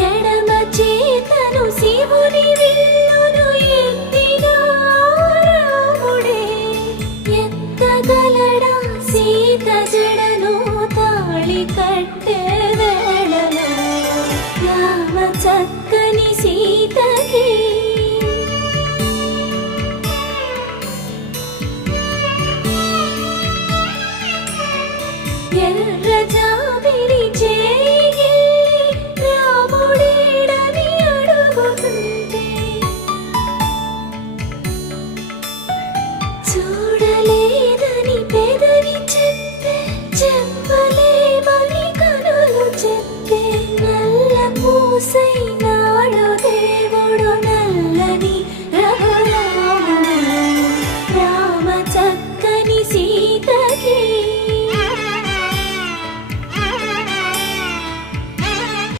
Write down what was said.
ఎడమ చేతను శివుని విల్లును ఎత్తిన రాముడే ఎత్తగలడా సీత జడను తాళి కట్టే వేళలో రామ చక్కని సీతకి ఎర్ర జాబిలి చేయి రాముడేడని అడుగుతుంటే చూడలేదని పెదవి చెప్పే చెప్పలేమని కనులు చెప్పే నల్ల పూసైన